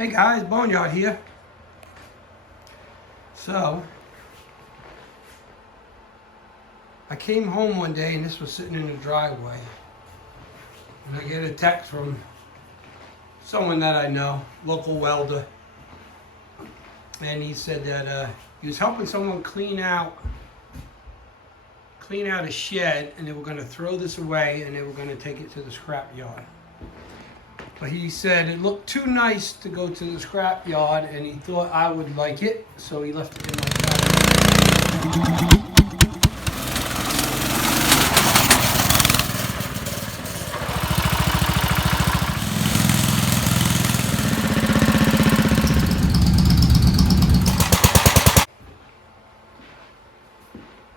Hey guys, Boneyard here. So, I came home one day and this was sitting in the driveway. And I get a text from someone that I know, local welder. And he said that he was helping someone clean out a shed, and they were going to throw this away and they were going to take it to the scrap yard. But he said it looked too nice to go to the scrap yard, and he thought I would like it, so he left it in my car.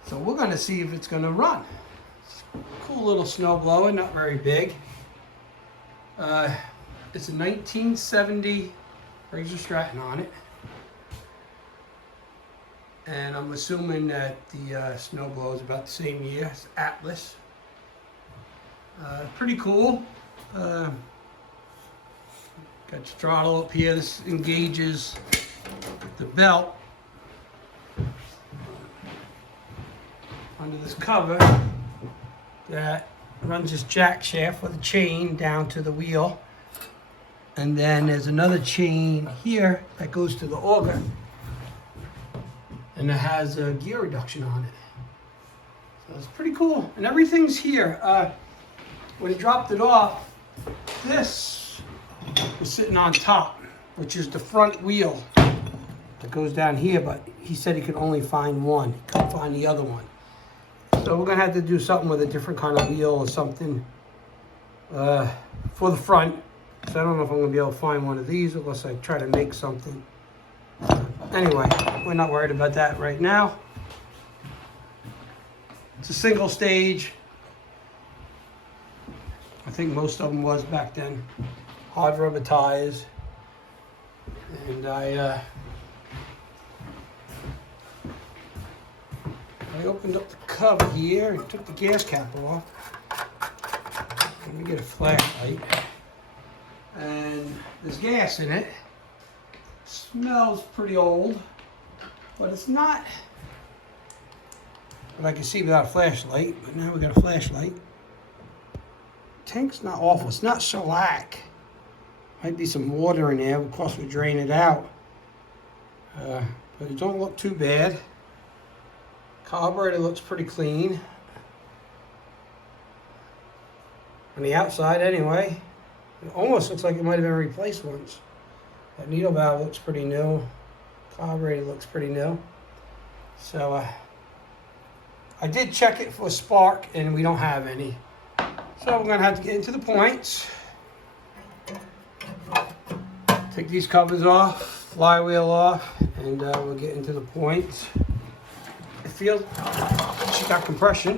So we're going to see if it's going to run. Cool little snowblower, not very big. It's a 1970 Razor Stratton on it. And I'm assuming that the snowblower is about the same year. It's Atlas. Pretty cool. Got your throttle up here. This engages the belt under this cover that runs this jack shaft with a chain down to the wheel. And then there's another chain here that goes to the auger, and it has a gear reduction on it. So it's pretty cool. And everything's here. When he dropped it off, this was sitting on top, which is the front wheel that goes down here, but he said he could only find one. He couldn't find the other one. So we're gonna have to do something with a different kind of wheel or something for the front. So I don't know if I'm gonna be able to find one of these unless I try to make something. Anyway, we're not worried about that right now. It's a single stage. I think most of them was back then. Hard rubber tires. And I opened up the cover here and took the gas cap off. Let me get a flashlight. And there's gas in it. Smells pretty old, but it's not what I can see without a flashlight. But now we got a flashlight. Tank's not awful. It's not shellac. Might be some water in there. Of course, we drain it out. But it don't look too bad. Carburetor looks pretty clean. On the outside, anyway. It almost looks like it might have been replaced once. That needle valve looks pretty new. Carburetor looks pretty new. So I did check it for a spark, and we don't have any. So we're gonna have to get into the points. Take these covers off, flywheel off, and we'll get into the points. It feels she got compression,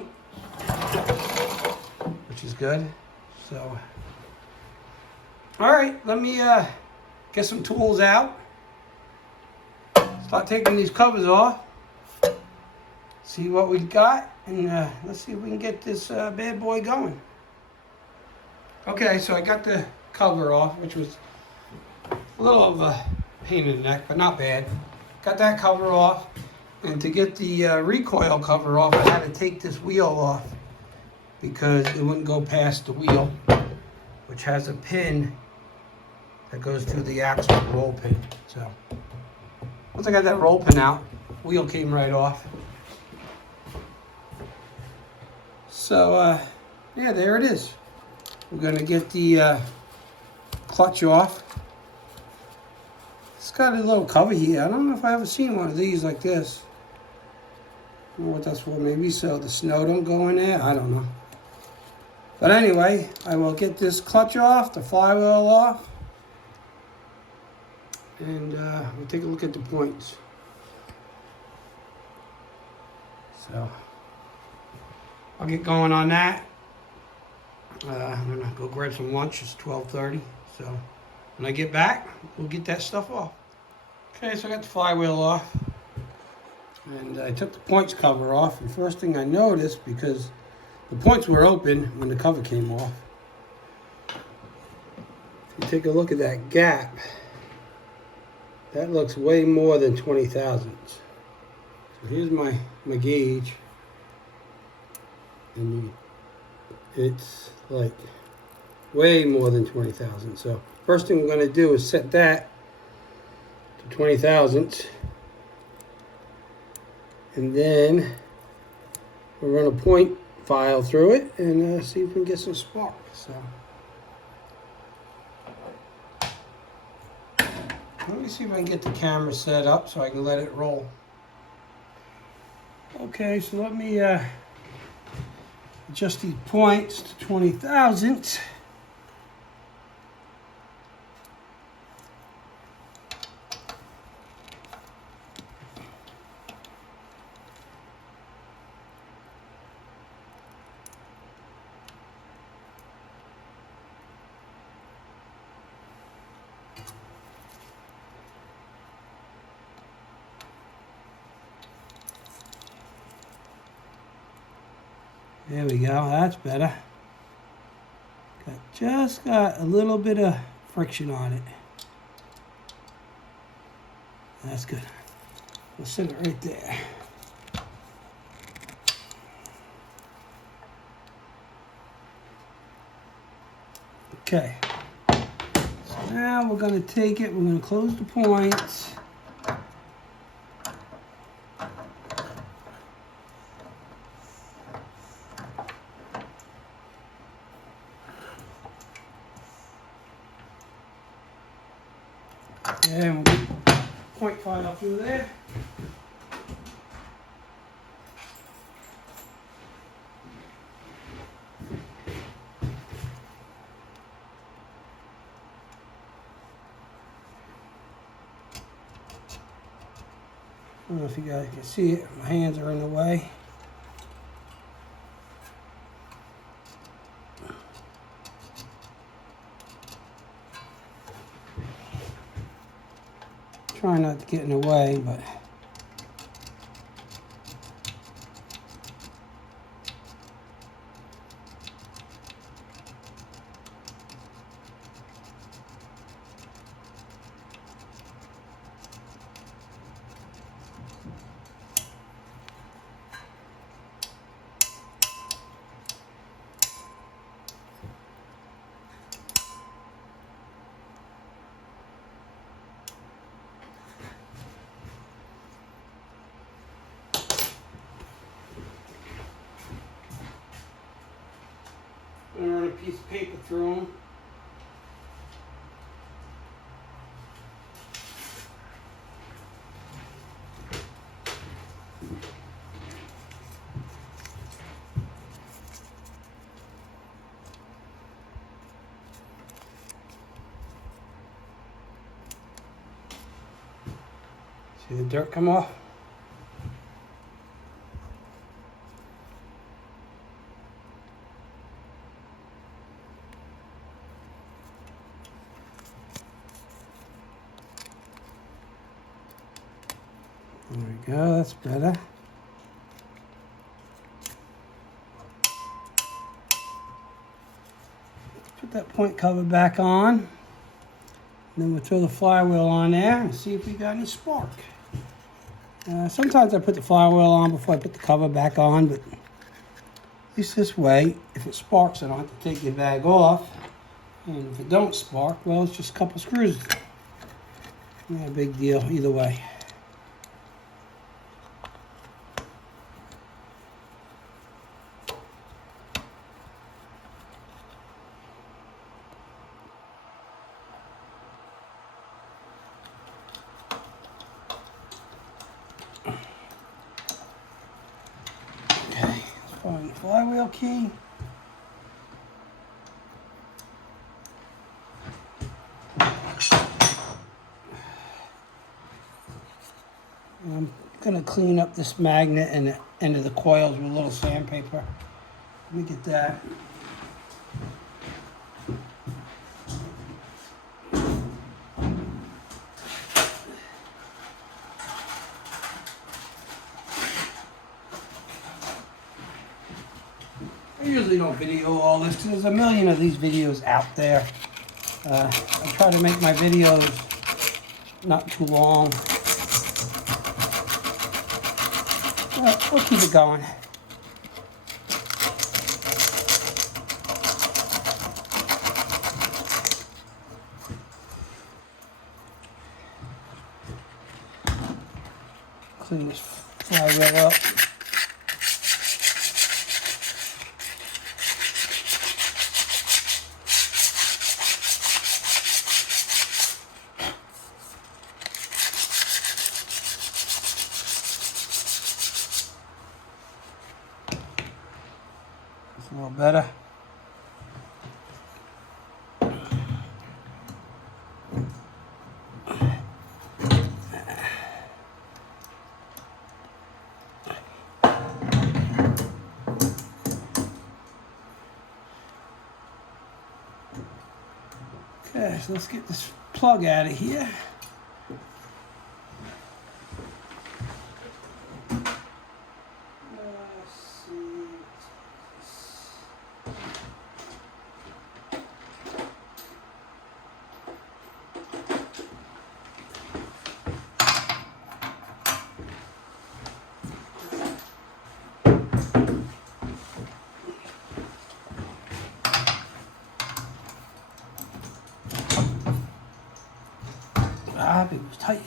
which is good. So. All right, let me get some tools out. Start taking these covers off. See what we got, and let's see if we can get this bad boy going. Okay, so I got the cover off, which was a little of a pain in the neck, but not bad. Got that cover off, and to get the recoil cover off, I had to take this wheel off because it wouldn't go past the wheel, which has a pin that goes to the axle roll pin. So once I got that roll pin out, wheel came right off. So yeah, there it is. We're gonna get the clutch off. It's got a little cover here. I don't know if I ever seen one of these like this. I don't know what that's for. Maybe so the snow don't go in there. I don't know. But anyway, I will get this clutch off, the flywheel off, and we'll take a look at the points. So I'll get going on that. I'm gonna go grab some lunch. It's 12:30. So when I get back, we'll get that stuff off. Okay, so I got the flywheel off, and I took the points cover off. And first thing I noticed, because the points were open when the cover came off. If you take a look at that gap, That looks way more than 20 thousandths. So here's my gauge. And it's like way more than 20 thousandths. So first thing we're going to do is set that to 20 thousandths. And then we'll run a point file through it and see if we can get some spark. So let me see if I can get the camera set up so I can let it roll. Okay, so let me adjust these points to 20 thousandths. There we go, that's better. Just got a little bit of friction on it. That's good. We'll set it right there. Okay. So now we're going to take it, we're going to close the points. And we'll get the point file through there. I don't know if you guys can see it. My hands are in the way. Try not to get in the way, but I'm gonna run a piece of paper through them. See the dirt come off? There we go, that's better. Put that point cover back on. And then we'll throw the flywheel on there and see if we got any spark. Sometimes I put the flywheel on before I put the cover back on, but at least this way, if it sparks, I don't have to take the bag off. And if it don't spark, well, it's just a couple screws. Not a big deal either way. Find the flywheel key. I'm going to clean up this magnet and the end of the coils with a little sandpaper. Let me get that. I usually don't video all this because there's a million of these videos out there. I try to make my videos not too long. But we'll keep it going. Clean this flywheel up. It's a little better. Okay, so let's get this plug out of here. Ah, it was tight.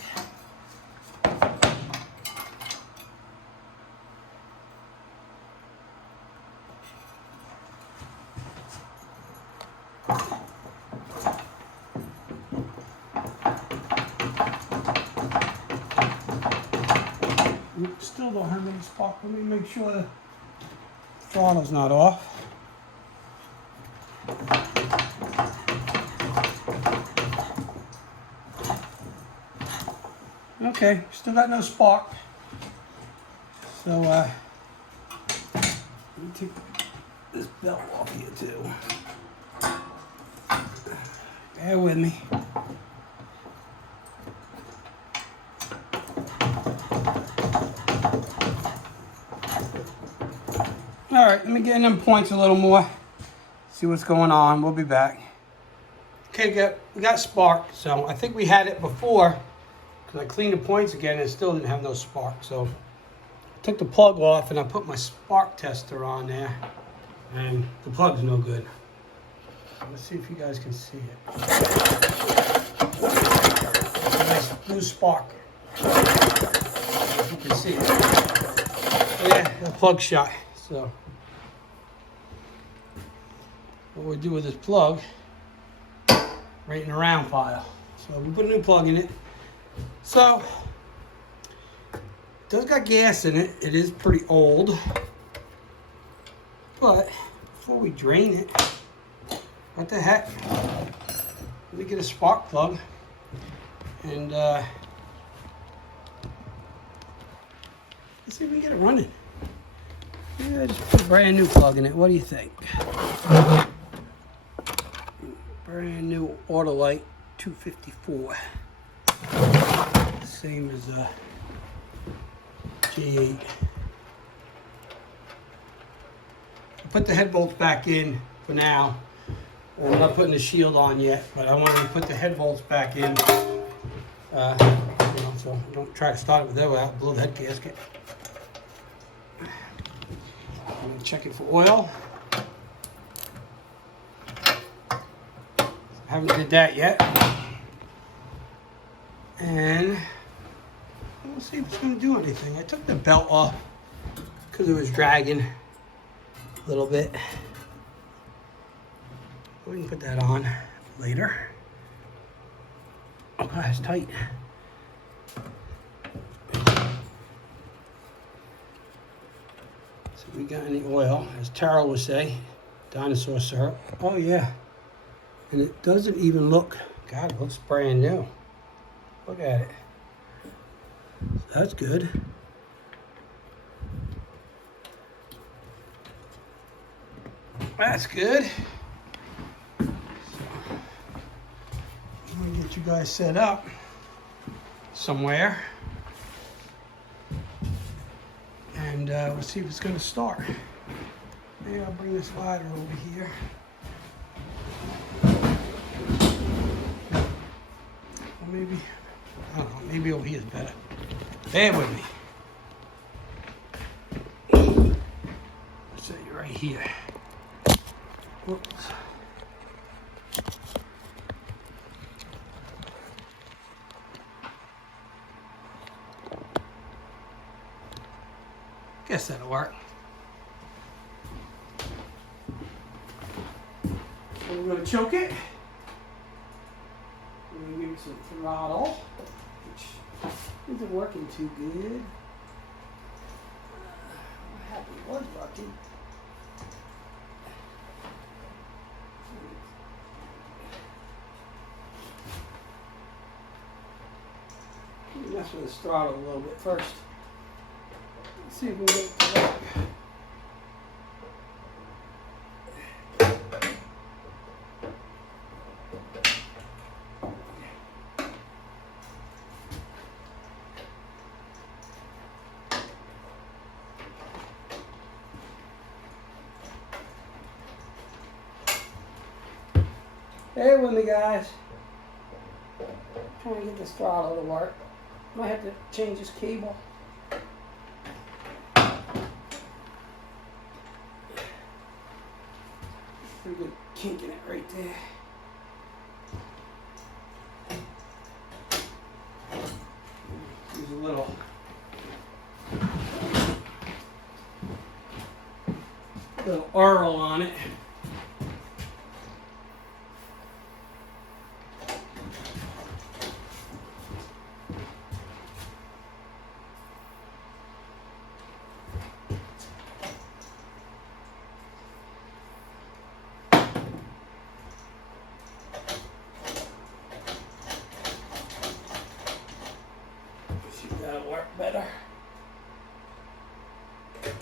Still don't have any spark. Let me make sure the throttle's not off. Okay, still got no spark. So, let me take this belt off here too. Bear with me. All right, let me get in them points a little more. See what's going on. We'll be back. Okay, we got spark. So I think we had it before because I cleaned the points again and it still didn't have no spark. So I took the plug off and I put my spark tester on there, and the plug's no good. Let's see if you guys can see it. Nice blue spark. If you can see it. Yeah, the plug shot. So what we do with this plug, right in the round file. So we put a new plug in it. So it does got gas in it. It is pretty old. But before we drain it, what the heck? Let me get a spark plug and let's see if we can get it running. Yeah, just put a brand new plug in it. What do you think? Brand new Autolite 254. Same as a G8. I put the head bolts back in for now. I'm not putting the shield on yet, but I wanted to put the head bolts back in. So don't try to start it with that without blow the head gasket. I'm going to check it for oil. Haven't did that yet. And we'll see if it's going to do anything. I took the belt off because it was dragging a little bit. We can put that on later. Oh, it's tight. So we got any oil, as Tara would say, dinosaur syrup. Oh yeah. And it doesn't even look, God, it looks brand new. Look at it. So that's good. That's good. So, let me get you guys set up somewhere. And we'll see if it's going to start. Maybe I'll bring this ladder over here. Or maybe, I Maybe over here is better. Bear with me. Set you right here. Whoops. Guess that'll work. So we're going to choke it. We're going to give it some throttle, which isn't working too good. I'm happy it was working. Mess with the throttle a little bit first. Let's see if we can get it to work. Bear with me, guys. Trying to get this throttle to work. Might have to change this cable. Pretty good kink in it right there. Use a little oil on it. That'll work better. Let's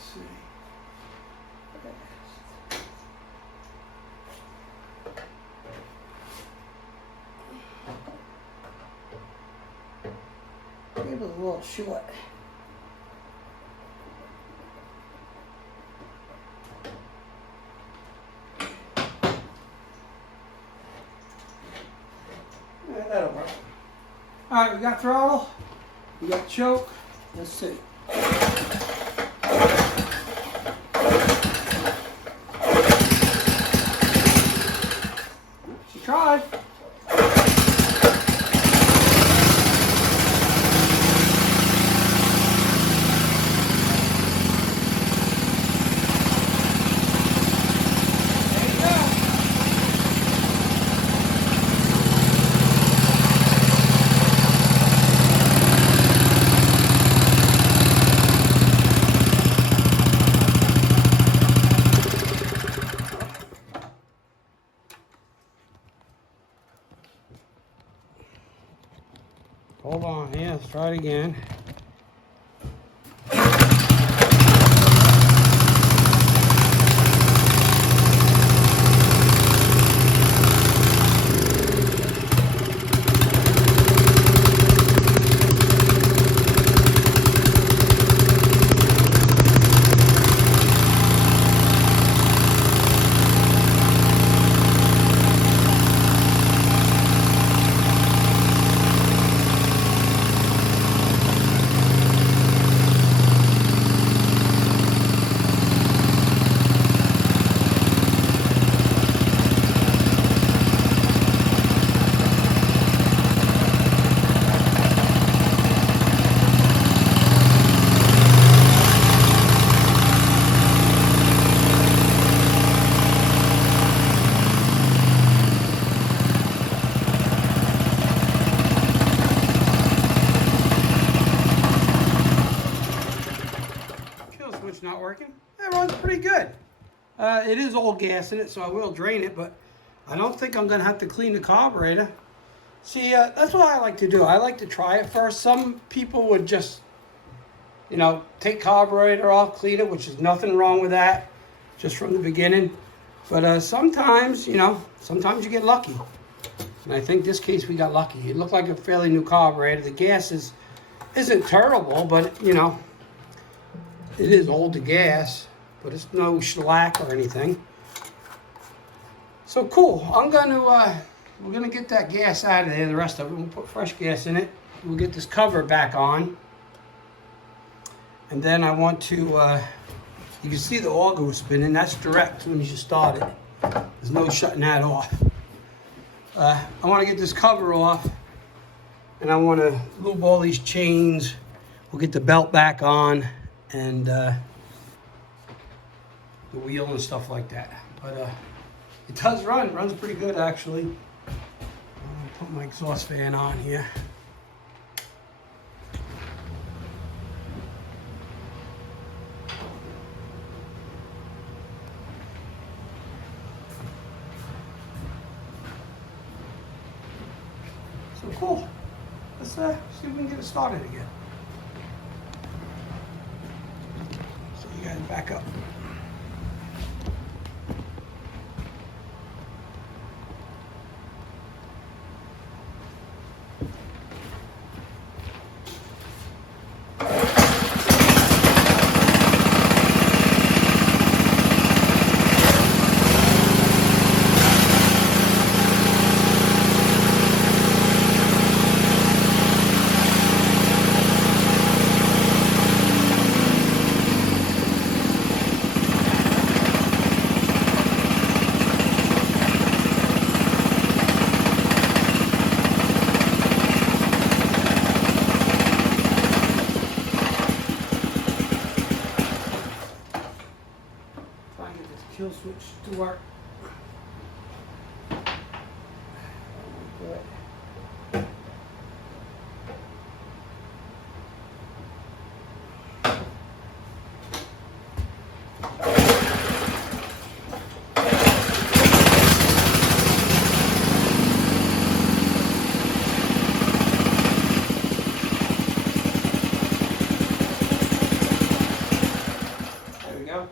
see. It was a little short. That'll work. All right, we got throttle, we got choke. Let's see. She tried. Hold on, yeah, let's try it again. Not working. That runs pretty good. It is old gas in it, so I will drain it, but I don't think I'm gonna have to clean the carburetor. See, that's what I like to do. I like to try it first. Some people would just, you know, take carburetor off, clean it, which is nothing wrong with that, just from the beginning. But sometimes, you know, sometimes you get lucky. And I think this case we got lucky. It looked like a fairly new carburetor. The gas isn't terrible, but, you know, It is older gas, but it's no shellac or anything. So cool. I'm gonna we're gonna get that gas out of there. The rest of it, we'll put fresh gas in it. We'll get this cover back on, and then I want to. You can see the auger was spinning. That's direct when you start it. There's no shutting that off. I want to get this cover off, and I want to lube all these chains. We'll get the belt back on, and the wheel and stuff like that. But it does run. Runs pretty good, actually. I'll put my exhaust fan on here. So cool. Let's see if we can get it started again. So you guys back up. Kill switch to work. There we go.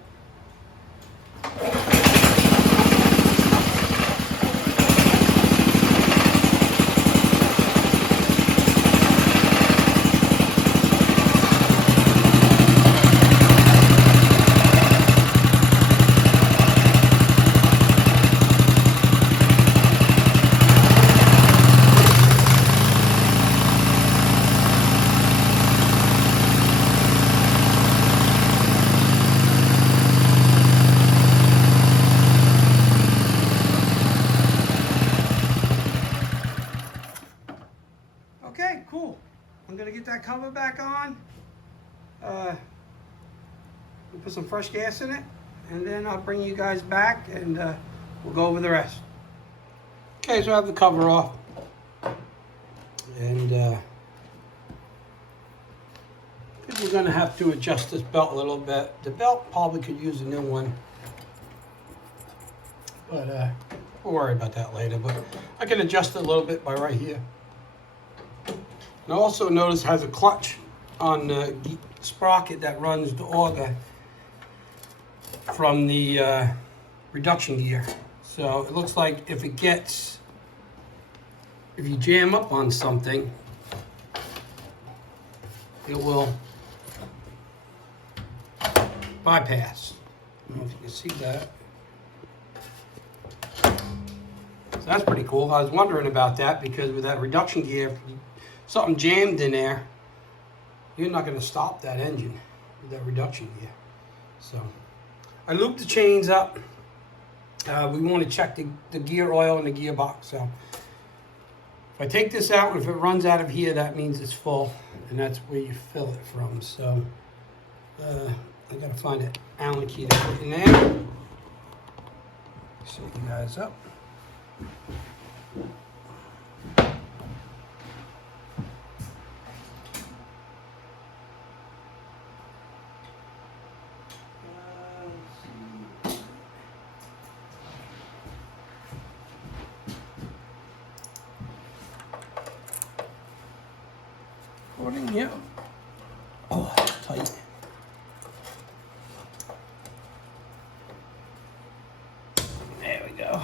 Okay, cool. I'm gonna get that cover back on. We'll put some fresh gas in it, and then I'll bring you guys back, and we'll go over the rest. Okay, so I have the cover off, and I think we're gonna have to adjust this belt a little bit. The belt probably could use a new one, but we'll worry about that later. But I can adjust it a little bit by right here. And I also notice it has a clutch on the sprocket that runs the auger from the reduction gear. So it looks like if you jam up on something, it will bypass. I don't know if you can see that. So that's pretty cool. I was wondering about that because with that reduction gear, something jammed in there, you're not going to stop that engine with that reduction gear. So I looped the chains up. We want to check the gear oil in the gearbox. So if I take this out, and if it runs out of here, that means it's full, and that's where you fill it from. So I got to find an Allen key to put in there. Set you guys up. Yep. Oh, tight. There we go.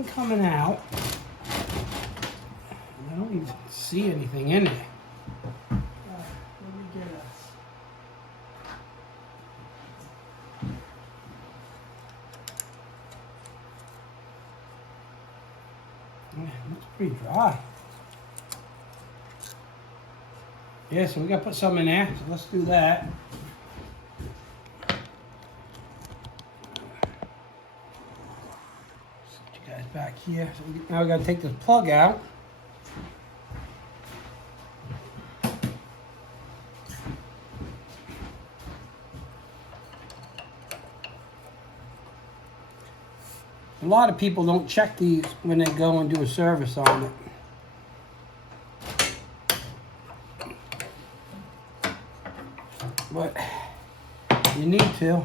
nothing coming out. I don't even see anything in it. Let me get it's pretty dry. Yeah, so we gotta put some in there, so let's do that. Set you guys back here. So now we gotta take this plug out. A lot of people don't check these when they go and do a service on it. But you need to.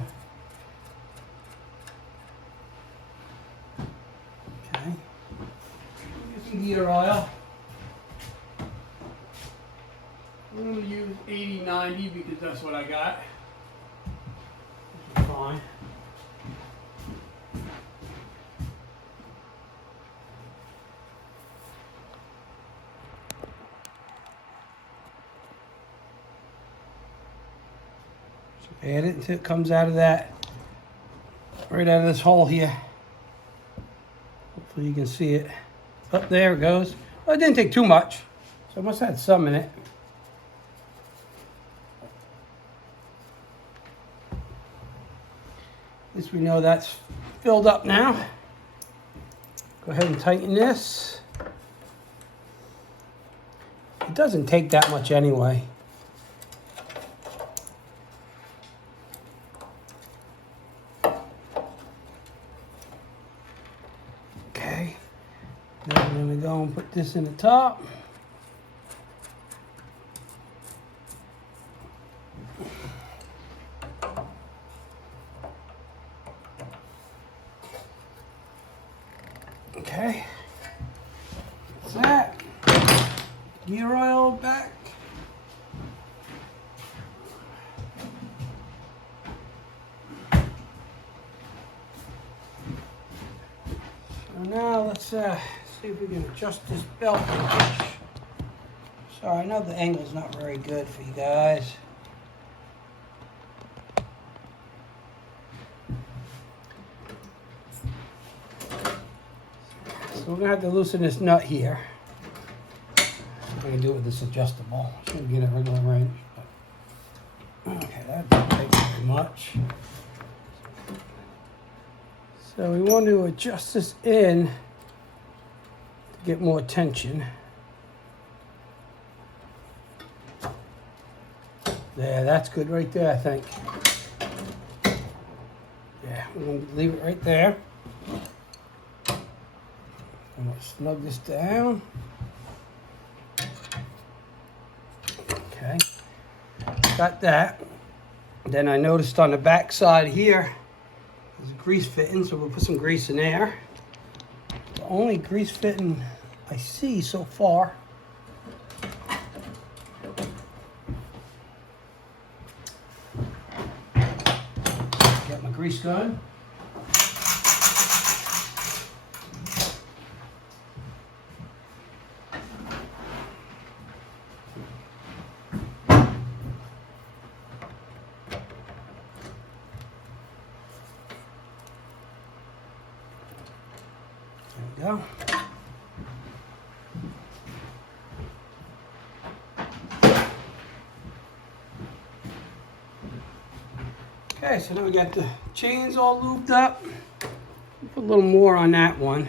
Okay. Get some gear oil. I'm going to use 80-90 because that's what I got. This is fine. Add it until it comes out of that, right out of this hole here. Hopefully you can see it. Up there it goes. Well, it didn't take too much, so I must have had some in it. At least we know that's filled up now. Go ahead and tighten this. It doesn't take that much anyway. Then I'm going to go and put this in the top. Okay. That's that. Gear oil back. So now let's see if we can adjust this belt linkage. Sorry, I know the angle's not very good for you guys. So we're gonna have to loosen this nut here. I'm gonna do it with this adjustable. Shouldn't get a regular wrench, but okay, that doesn't take very much. So we want to adjust this in get more tension. There, that's good right there, I think. Yeah, we're going to leave it right there. I'm going to snug this down. Okay, got that. Then I noticed on the back side here, there's a grease fitting, so we'll put some grease in there. The only grease fitting I see so far. Got my grease gun. There we go. Okay, so now we got the chains all lubed up. Put a little more on that one.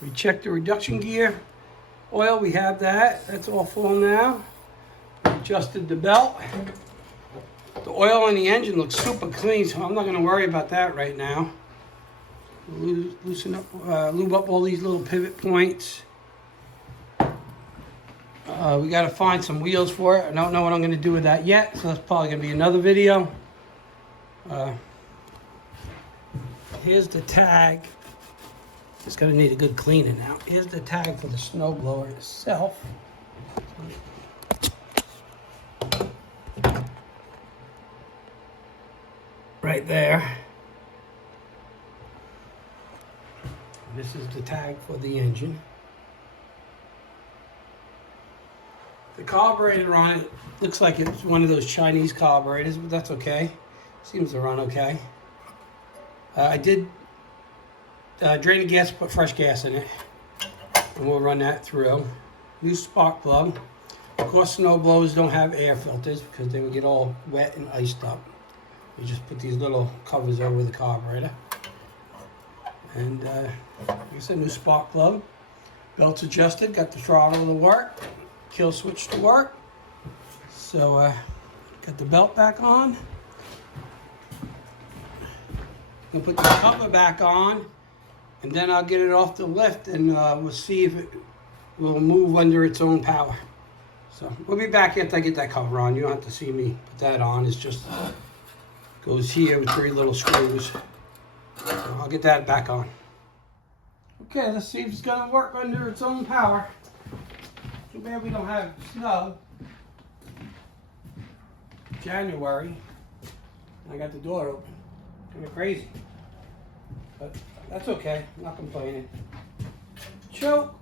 We checked the reduction gear oil, we have that. That's all full now. We adjusted the belt. The oil on the engine looks super clean, so I'm not going to worry about that right now. Loosen up, lube up all these little pivot points. We got to find some wheels for it. I don't know what I'm going to do with that yet, so that's probably going to be another video. Here's the tag. It's going to need a good cleaning now. Here's the tag for the snowblower itself. right there. This is the tag for the engine. The carburetor on it looks like it's one of those Chinese carburetors, but that's okay. Seems to run okay. I did drain the gas, put fresh gas in it, and we'll run that through. New spark plug. Of course, snow blowers don't have air filters because they would get all wet and iced up. You just put these little covers over the carburetor. And like I said, new spark plug. Belts adjusted, got the throttle to work, kill switch to work. So got the belt back on. I'll put the cover back on, and then I'll get it off the lift, and we'll see if it will move under its own power. So we'll be back after I get that cover on. You don't have to see me put that on. It's just goes here with 3 little screws. So I'll get that back on. Okay, let's see if it's gonna work under its own power. Too bad we don't have snow. January. I got the door open. Kind of crazy. But that's okay. I'm not complaining. Choke.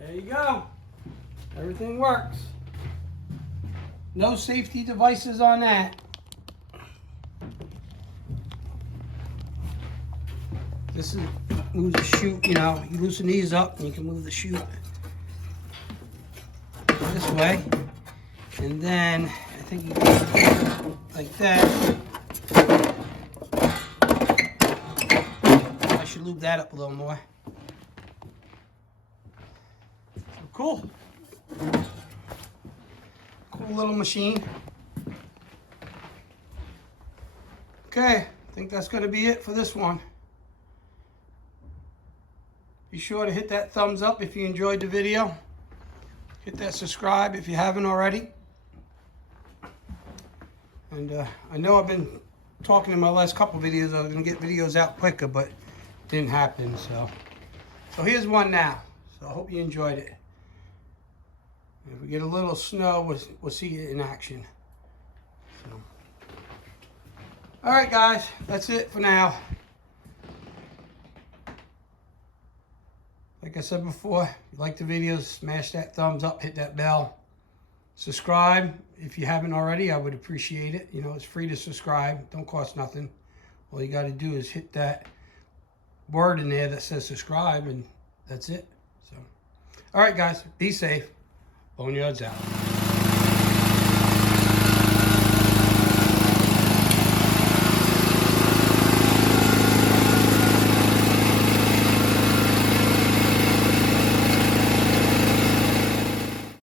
There you go. Everything works. No safety devices on that. This is move the chute, you know, you loosen these up and you can move the chute this way. And then I think you can like that. I should lube that up a little more. Cool. Cool little machine. Okay, I think that's going to be it for this one. Be sure to hit that thumbs up if you enjoyed the video. Hit that subscribe if you haven't already. And I know I've been talking in my last couple videos, I was going to get videos out quicker, but it didn't happen. So here's one now. So I hope you enjoyed it. If we get a little snow, we'll see it in action. So. All right, guys, that's it for now. Like I said before, if you like the videos, smash that thumbs up, hit that bell. Subscribe if you haven't already. I would appreciate it. You know, it's free to subscribe. Don't cost nothing. All you got to do is hit that word in there that says subscribe, and that's it. So, all right, guys, be safe. Boneyards out.